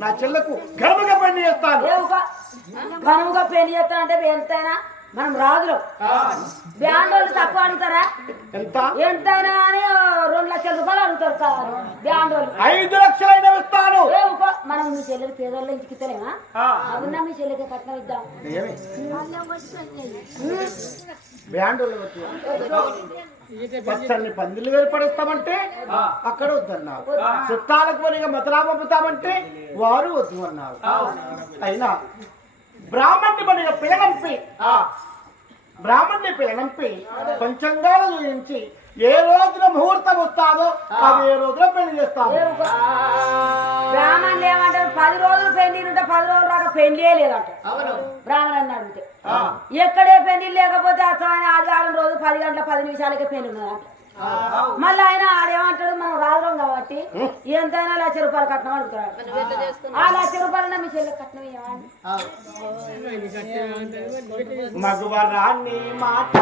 నా చెల్లకు ఘనముగా పెళ్ళి చేస్తాను. ఘనముగా పెళ్ళి చేస్తానంటే ఎంతైనా మనం రాజులు బ్యాండ్ వాళ్ళు తక్కువ అడుగుతారా? ఎంత? ఎంతైనా అని రెండు లక్షల రూపాయలు అడుగుతారు కావాలి బ్యాండ్ వాళ్ళు. ఐదు లక్షలైన ఇస్తాను. మనం మీ చెల్లెలు పేదోళ్ళ ఇంటికి ఇస్తలేమా అవునా మీ చెల్లెకి కట్నం ఇద్దాం? వచ్చి పచ్చని పందిళ్ళు ఏర్పడిస్తామంటే అక్కడ వద్దన్నారు. చుట్టాలకు పనిగా మతలా పంపుతామంటే వారు వద్దు అన్నారు. అయినా బ్రాహ్మణ్ణి పనిగా పిల్లనంపి బ్రాహ్మణ్ణి పిల్లనంపి పంచంగాలు చూపించి ఏ రోజున ముహూర్తం వస్తాదో అది ఏ రోజున పెళ్ళి చేస్తాము. బ్రాహ్మణులు ఏమంటారు? పది రోజులు పెళ్ళి ఉంటే పది రోజులు రాక పెళ్ళి లేదంట. బ్రాహ్మణుని అడిగితే. ఎక్కడే పెళ్ళి లేకపోతే అసలు ఆదివారం రోజు పది గంటల పది నిమిషాలకే పెళ్ళి ఉన్నదంట. మళ్ళీ ఆయన కాబట్టి ఎంతైనా లక్ష రూపాయలు కట్నం అడుగుతాడు ఆ లక్ష రూపాయలు మీ చెల్లె కట్నం ఇవ్వండి మగవరాన్ని మాట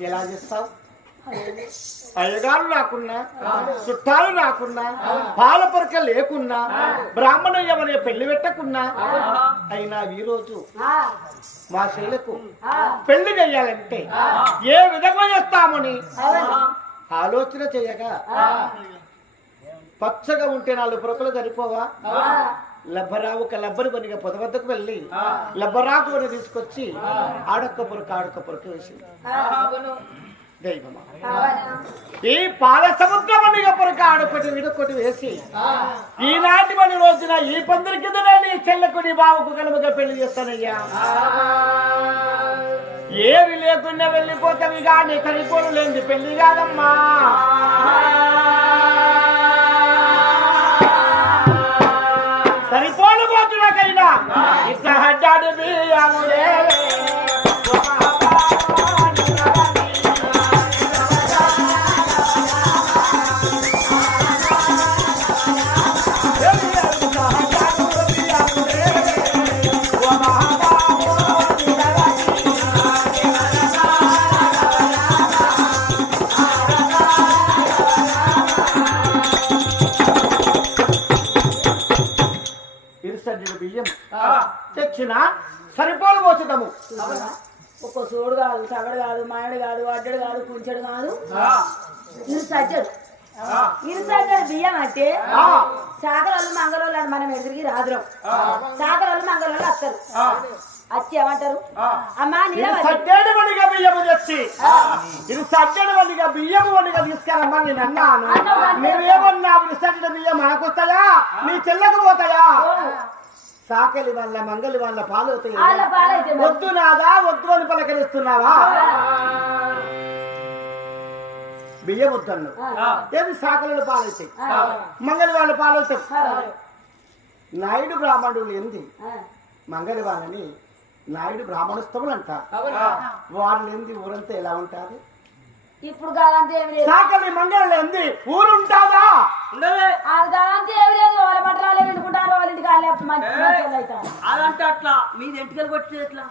ఎలా చేస్తావు? అయ్యగారు రాకున్నా చుట్టాలు రాకున్నా పాల పొరక లేకున్నా బ్రాహ్మణయ్యమనే పెళ్ళి పెట్టకున్నా అయినా ఈ రోజు ఆ, మా చెల్లెకు పెళ్ళి చేయాలంటే ఏ విధంగా చేస్తామని. ఆలోచన చేయగా పచ్చగా ఉంటే నాలుగు పొరకలు సరిపోవా? లబ్బరావు ఒక లబ్బరి పనిగా పొద వద్దకు వెళ్ళి లబ్బరాకు తీసుకొచ్చి ఆడొక్క పొరక ఆడొక్క పొరక వేసింది దైవమా. ఈ పాల సముద్రమనిగా పొరక ఆడొకటి విడొకటి వేసి ఈనాటి మన రోజున ఈ పందిరి కిందనే నీ చెల్లెకు నీ బావకు కలుపుగా పెళ్ళి చేస్తానయ్యా. ఏమి లేకుండా వెళ్ళిపోతావి కానీ కనిపోలు లేని పెళ్ళి కాదమ్మా. It's a daddy be a తెచ్చిన సరిపోలు పోచుతాము ఒక్క సోడు కాదు తగడు కాదు మాయడు కాదు అడ్డడు కాదు కుంచెడు కాదు. ఇది సజ్జడు ఇది సజ్జడు బియ్యం అంటే సాగరోళ్ళు మంగళోళ్ళు అని మనం ఎదురికి రాదురం సాగరోళ్ళు మంగళోళ్ళు వస్తారు వచ్చి ఏమంటారు? అమ్మా సజ్జడి వనిగా బియ్యము తెచ్చి. ఇది సజ్జడి వనిగా బియ్యము వనిగా తీసుకెళ్ళమ్మా నేను అన్నాను. ఇది సజ్జడి బియ్యం మనకొస్తాయా? నీ చెల్లకు పోతాయా? సాకలి వల్ల మంగలి వల్ల పాలు అవుతాయి వాళ్ళ పాలైతే మరి. వద్దు నాదా వద్దు అని పలకరిస్తున్నావా? బియ్యం వద్దన్ను ఏది సాకలి పాలవుతాయి? మంగలి వాళ్ళ పాలవుతాయి నాయుడు బ్రాహ్మణులు ఎంది ఆ. మంగలి వాళ్ళని నాయుడు బ్రాహ్మణోత్సవులు అంటారు వారిని ఎంది ఊరంతా ఎలా ఉంటారు? ఇప్పుడు కాదంటే సాకలి మంగళ ఎంది ఊరుంటాదా? అది కాదంటే ఏమి లేదు. అదంటే అట్లా. మీది ఎంటికలు కొట్టేది ఎట్లా?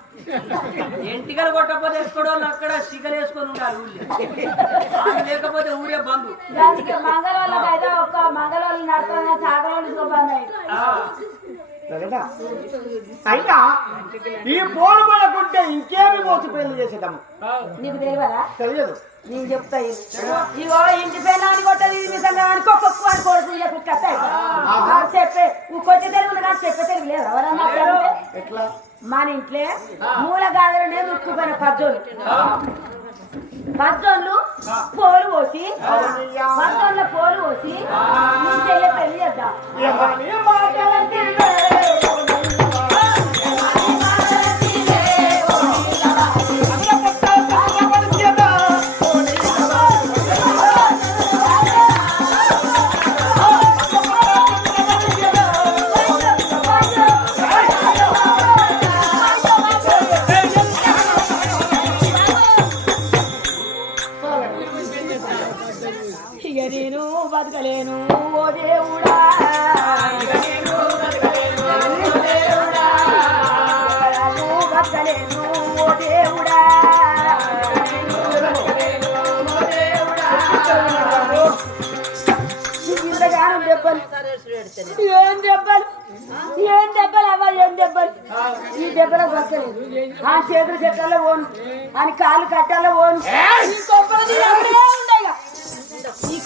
ఎంటికలు కొట్టకపోతే ఎక్కడో అక్కడ స్టికలు వేసుకొని ఉండాలి ఊళ్ళో. లేకపోతే ఊరే బంధు దానికి మంగళవాళ్ళకి అయితే ఒక్క మంగళవాళ్ళు నడుతున్నా కదా? అయినా ఈ పోలు పడకుంటే ఇంకేమి పోతు పెళ్ళి చేసేదాము నీకు తెలియదా? తెలియదు. నేను చెప్తా ఇది. ఇగో ఇంటి పెళ్ళాన్ని కొట్టదు ఇది నిజంగా అని కుక్క అని కొడుకు ఇలా కుక్క వస్తాయి. ఆ చెప్పే నువ్వు కొట్టే తెలుగు కానీ చెప్పే తెలుగు లేదు. ఎవరన్నా? ఎట్లా? మన ఇంట్లో మూల గాదరనే ముక్కుపోయిన పద్దోళ్ళు పద్దోళ్ళు పోలు పోసి పద్దోళ్ళ పోలు పోసి నీ చెయ్య పెళ్ళి చేద్దాం. ఏం దెబ్బలు? ఏం దెబ్బలు? అవ్వ ఏం దెబ్బలు? ఈ దెబ్బలకు బతకలేదు ఆ చేతులు చెట్టాలో పోను. అని కాళ్ళు కట్టాలో పోను. ఈ ఉంటాయి ఇక. ఈ?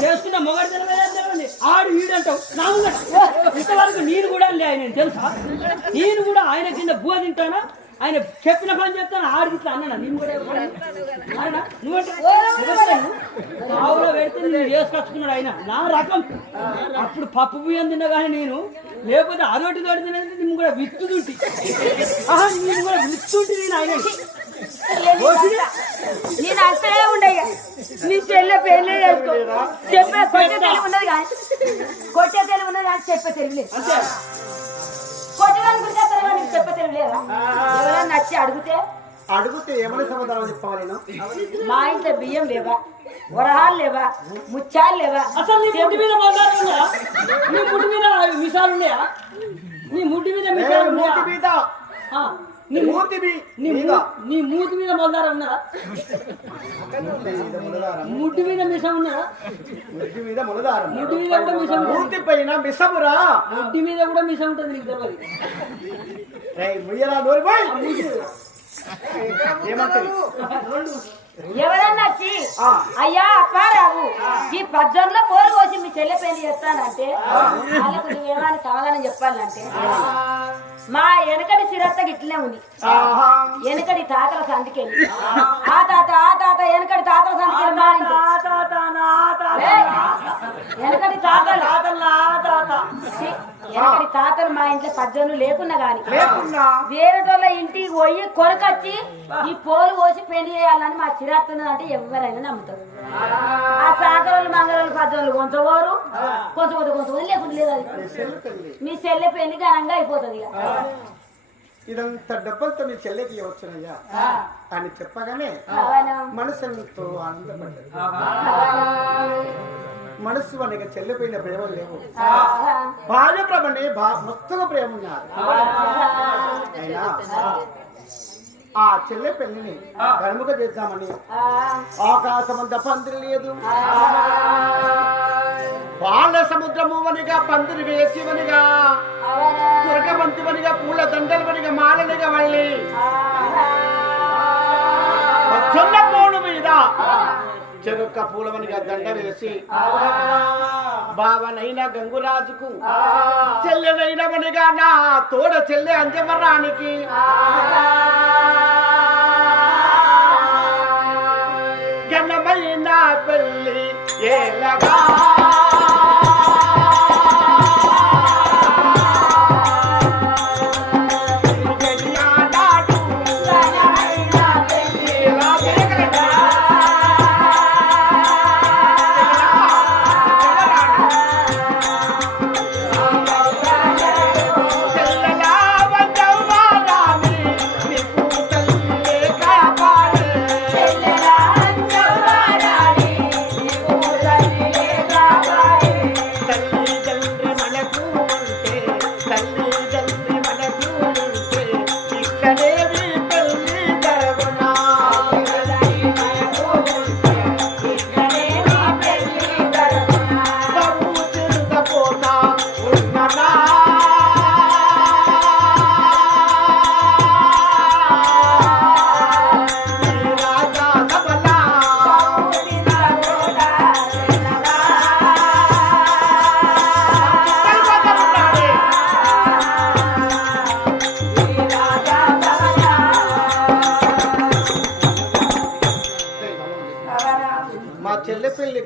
చేసుకున్న మొగడు తెలవదు ఆడు వీడంటావు నా. ఇంతవరకు నేను కూడా ఆయన తెలుసా? నేను కూడా ఆయన కింద బువ తింటానా? ఆయన చెప్పిన పని చెప్తాను ఆడు ఇట్లా అన్నా నేను కూడా ఆవులో పెడితే నేను వేసుకొచ్చుకున్నాడు ఆయన. నా రకం. అప్పుడు పప్పు బియ్యం తిన్నా కానీ నేను లేకపోతే అదొకటి తోటి తినేది నేను కూడా విత్తుదుంటి ఆహా, నేను కూడా విత్తుంటి నేను ఆయన. నేను అసలే ఉండే ఇక. నీ చెల్లె పెళ్ళి చేసుకో. చెప్పే కొట్టే తెలివి ఉన్నది కానీ కొట్టే తెలివి ఉన్నది కానీ చెప్పే తెలివి లేదు. కొట్టడానికి గురించి అసలు కానీ నీకు చెప్పే తెలివి లేదా ఎవరైనా నచ్చి అడిగితే? అడిగితే ఏమని సమాధానం చెప్పాలి మా ఇంట్లో బియ్యం లేవా? వరహాలు లేవా? ముత్యాలు లేవా? అసలు నీ మీద బంగారం నీ ముడ్డి మీద మిసాలు ఉన్నాయా? నీ ముడ్డి మీద మిసాలు మూతి మీద. ఆ, నీ మూతి నీ మీద. ము- నీ మూతి మీద బంగారం ముడ్డి మీద మిసం ఉన్నదా ముద్దు మీద ములదారం ముడ్డి మీద కూడా మిసం ఉంటుంది మూతి పైన మిసమురా. ముడ్డి మీద కూడా మిసం ఉంటుంది నీకు తెలియదు రేయ్ ముయ్యరా నోరు పోయ్. ఏమంటది ఎవరన్నా వచ్చి ఆ. అయ్యా అప్పారావు ఈ పద్యంలో పోరు పోసి మీ చెల్లె పెళ్ళి చేస్తానంటే వాళ్ళకు నువ్వేమని సమాధానం చెప్పాలంటే మా వెనకటి సిరత్త గిట్లనే ఉంది. వెనకటి తాతల సంతికెళ్ళి ఆ తాత ఆ తాత వెనకటి తాతల సంతికెళ్ళి మా ఇంట్లో. ఏయ్, వెనకటి తాతలు. వెనకటి తాతలు మా ఇంట్లో పద్యలు లేకున్నా గాని. లేకున్నా? వేరేటోళ్ళ ఇంటికి పోయి కొరకొచ్చి ఈ పోలు పోసి పెళ్ళి చేయాలని మా చిరాత్తున్నది అంటే ఎవరైనా నమ్ముతారు. ఆ సాకరోళ్ళు మంగళోళ్ళు పద్యాలు కొంతవారు కొంత కొంత కొంత లేకుండా లేదు అది. మీ చెల్లె పెళ్ళి ఘనంగా అయిపోతుంది ఇక. ఇదంతా డబ్బులతో మీ చెల్లెకి ఇవ్వచ్చునయ్యా. అని చెప్పగానే? మనసు ఆనందపడ్డది మనసు అనేక చెల్లిపోయిన ప్రేమ లేవు. భార్య ప్రభని బా మొత్తగా ప్రేమ ఉన్నారు అయినా ఆ చెల్లె పెళ్ళిని గనుముగా చేద్దామని ఆకాశమంత పందిరి లేదు. బాల సముద్రము వనిగా పందిరి వేసివనిగా? దుర్గమంతివనిగా పూల దండలవనిగా మాలనిగా మళ్ళీ పోడు మీద చెరుక్క పూలవనిగా దండ వేసి బావనైనా గంగురాజుకు చెల్లెనైనవనిగా నా తోడ చెల్లె అంజమరానికి. ఘనమైన పెళ్ళి ఏలగా.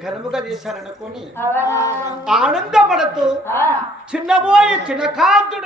ఘనముగా చేశారనుకొని ఆనందపడుతూ చిన్నబోయి చిన్నకాంత